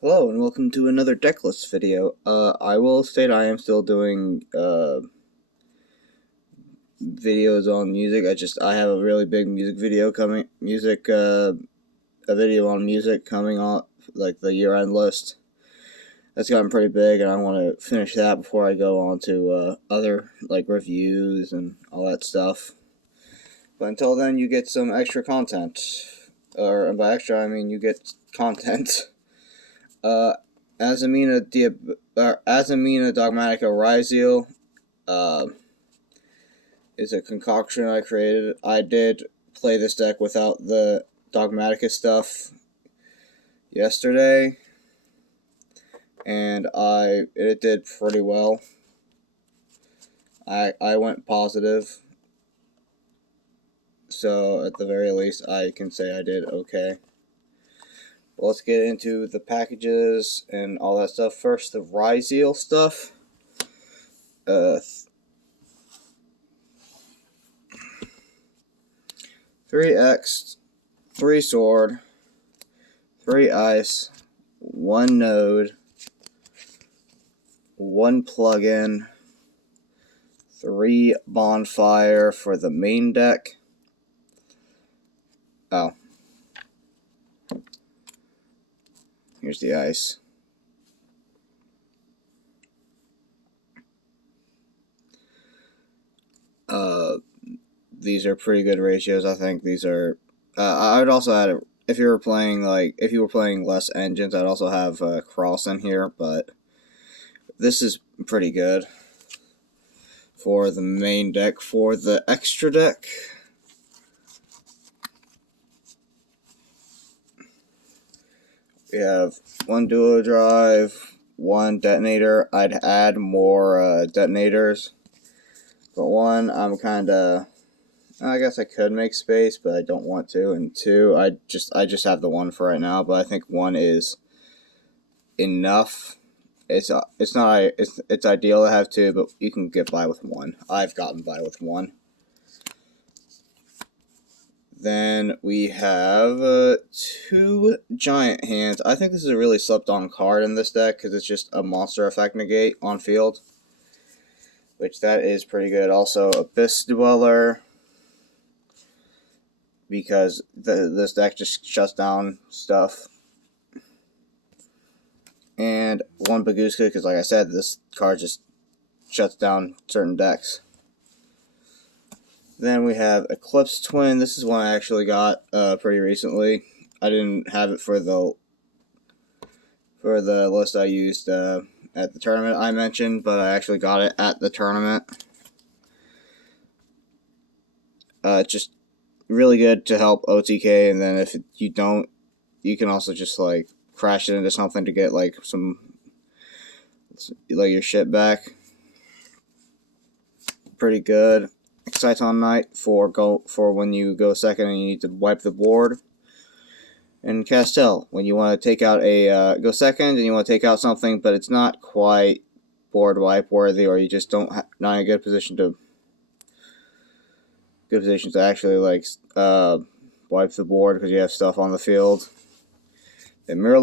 Hello and welcome to another decklist video. I will state I am still doing videos on music. I have a really big music video coming, a video on music coming on, like the year-end list. That's gotten pretty big, and I want to finish that before I go on to other like reviews and all that stuff. But until then, you get some extra content, or by extra I mean you get content. Uh, azamina dogmatika ryzeal is a concoction I created. I did play this deck without the dogmatika stuff yesterday, and it did pretty well. I went positive, so at the very least I can say I did okay. Well, let's get into the packages and all that stuff. First, the ryzeal stuff. 3x, 3 sword, 3 ice, 1 node, 1 plugin, 3 bonfire for the main deck. Oh. Here's the ice. These are pretty good ratios. I think these are. I would also add if you were playing less engines, I'd also have cross in here, but this is pretty good for the main deck. For the extra deck, we have 1 duo drive, 1 detonator. I'd add more detonators, but 1 I'm kinda. I guess I could make space, but I don't want to. And 2, I just have the 1 for right now. But I think 1 is enough. It's ideal to have 2, but you can get by with 1. I've gotten by with 1. Then we have 2 giant hands. I think this is a really slept on card in this deck because it's just a monster effect negate on field, which that is pretty good. Also, Abyss Dweller, because this deck just shuts down stuff. And 1 Baguska, because like I said, this card just shuts down certain decks. Then we have Eclipse Twin. This is one I actually got pretty recently. I didn't have it for the list I used at the tournament I mentioned, but I actually got it at the tournament. Just really good to help OTK, and then if you don't, you can also just like crash it into something to get like your shit back. Pretty good. Exciton Knight for when you go second and you need to wipe the board. And Castell, when you want to take out a go second and you want to take out something, but it's not quite board wipe worthy, or you just not in a good position to actually like wipe the board because you have stuff on the field. The Mirror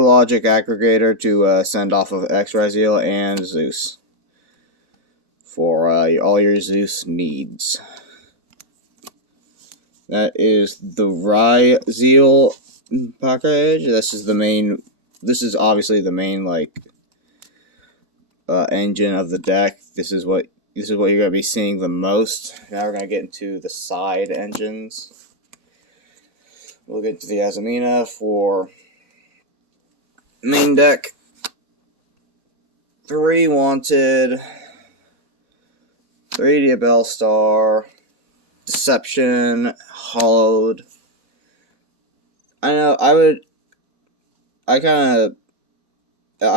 Logic Aggregator to send off of X ryzeal and Zeus for all your Zeus needs. That is the ryzeal package. This is obviously the main like engine of the deck. This is what you're going to be seeing the most. Now we're going to get into the side engines. We'll get to the azamina for main deck. 3 wanted, 3 Diabell Star, Deception, Hollowed. I know I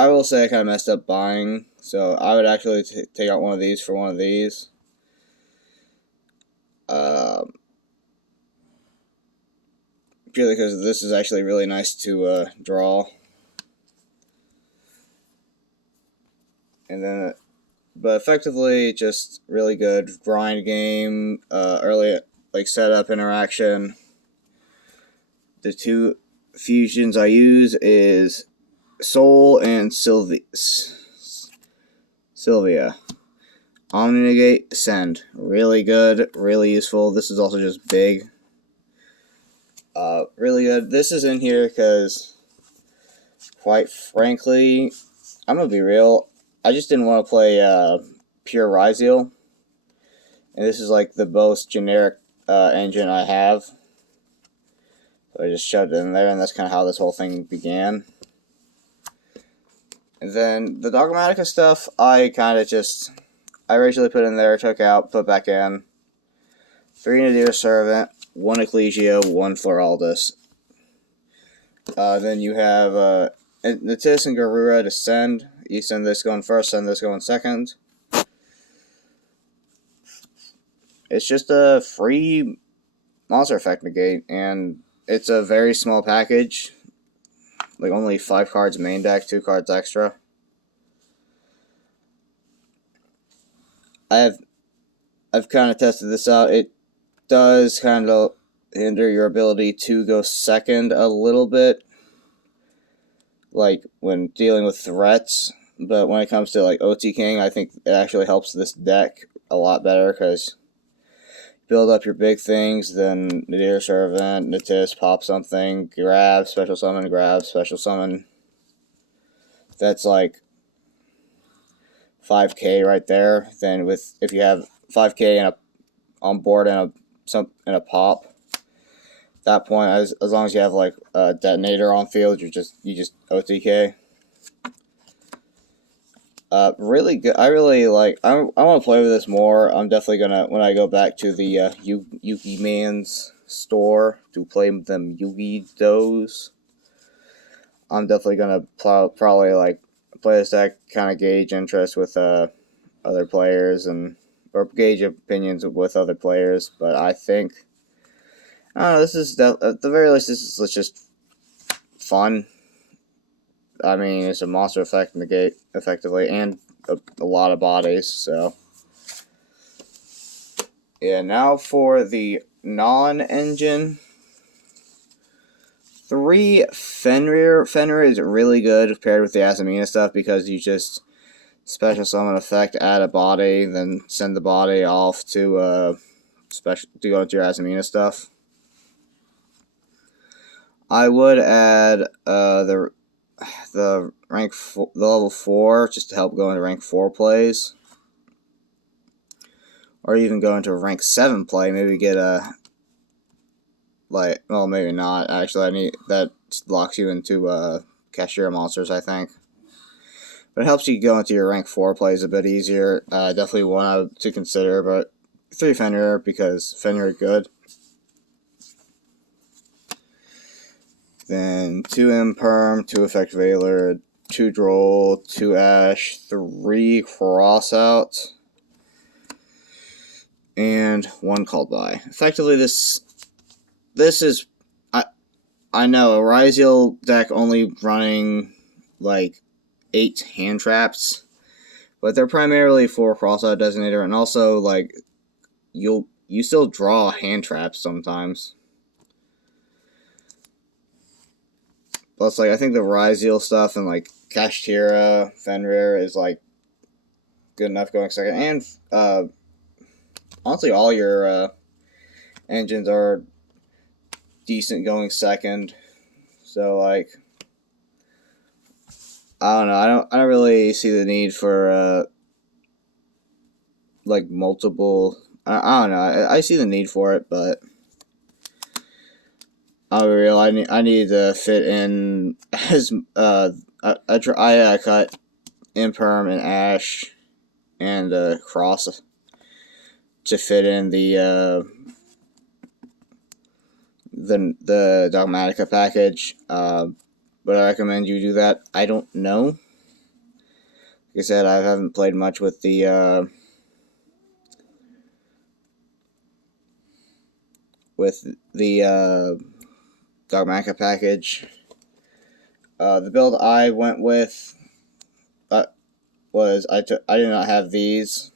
will say I kind of messed up buying, so I would actually take out one of these for one of these. Purely because this is actually really nice to draw. And then, but effectively, just really good grind game, early like setup interaction. The 2 fusions I use is Soul and Sylvia. Omni-negate, send. Really good, really useful. This is also just big. Really good. This is in here because, quite frankly, I'm gonna be real. I just didn't want to play pure ryzeal, and this is like the most generic engine I have. So I just shoved it in there, and that's kind of how this whole thing began. And then the dogmatika stuff, I originally put in there, took out, put back in. 3 Nadir Servant, 1 Ecclesia, 1 Floraldus. Then you have Natis and Garura to send. You send this going first, send this going second. It's just a free monster effect negate, and it's a very small package. Like only 5 cards main deck, 2 cards extra. I've kind of tested this out. It does kind of hinder your ability to go second a little bit, like when dealing with threats. But when it comes to like OT King, I think it actually helps this deck a lot better because build up your big things, then Nadir Servant, Natis, pop something, grab, special summon. That's like 5k right there. Then if you have 5k and on board and a pop, at that point, as long as you have like a detonator on field, you just OTK. Really good. I really like. I want to play with this more. I'm definitely gonna, when I go back to the Yugi Man's store to play them Yugi-Dos. I'm definitely gonna probably like play this deck, kind of gauge interest with other players or gauge opinions with other players. But I think, I don't know. This is at the very least, this is just fun. I mean, it's a monster effect negate effectively, and a lot of bodies. So yeah. Now for the non-engine. 3 Fenrir. Fenrir is really good paired with the Azamina stuff because you just special summon effect, add a body, then send the body off to go into your Azamina stuff. I would add the level 4 just to help go into rank 4 plays, or even go into a rank 7 play. Maybe get a well, maybe not. Actually, that locks you into cashier monsters, I think. But it helps you go into your rank 4 plays a bit easier. Definitely one to consider, but 3 Fenrir because Fenrir good. Then 2 Imperm, 2 Effect Veiler, 2 Droll, 2 Ash, 3 Crossout, and 1 Called By. Effectively, this is, I know, a ryzeal deck only running like 8 hand traps, but they're primarily for Crossout Designator, and also like you still draw hand traps sometimes. Plus, like, I think the ryzeal stuff and like Kashtira, Fenrir is like good enough going second, and honestly, all your engines are decent going second. So like, I don't know. I don't really see the need for like multiple. I don't know. I see the need for it, but I'll be real. I need to fit in as I cut Imperm and Ash and Cross to fit in the Dogmatika package. But I recommend you do that. I don't know. Like I said, I haven't played much with the Dogmatika package. The build I went with was I did not have these.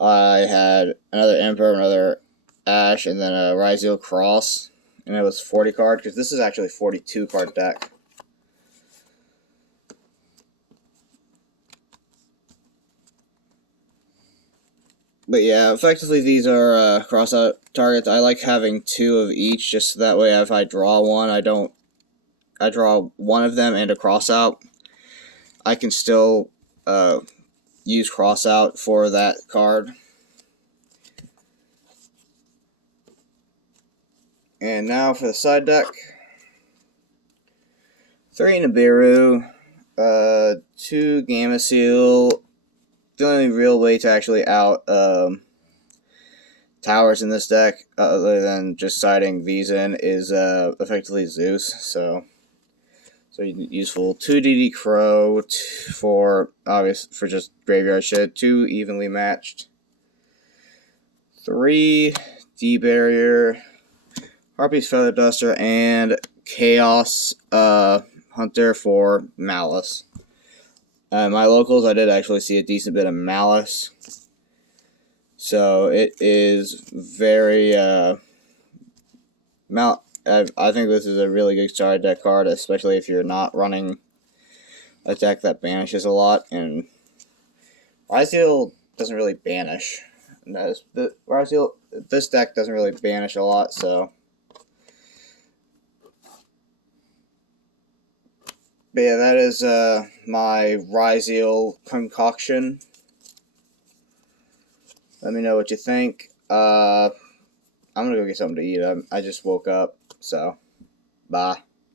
I had another Emperor, another Ash, and then a ryzeal Cross. and it was 40 card, because this is actually 42 card deck. But yeah, effectively these are cross-out targets. I like having 2 of each, just so that way if I draw one, I draw one of them and a cross-out, I can still use cross-out for that card. And now for the side deck. 3 Nibiru, 2 Gamma Seal. The only real way to actually out towers in this deck, other than just siding these in, is effectively Zeus. So useful. 2 DD Crow for just graveyard shit. 2 evenly matched. 3 D Barrier, Harpy's Feather Duster, and Chaos Hunter for Malice. My locals, I did actually see a decent bit of Malice. So it is very I think this is a really good side deck card, especially if you're not running a deck that banishes a lot. And ryzeal doesn't really banish. This deck doesn't really banish a lot, so. But yeah, that is my ryzeal concoction. Let me know what you think. I'm gonna go get something to eat. I just woke up, so bye.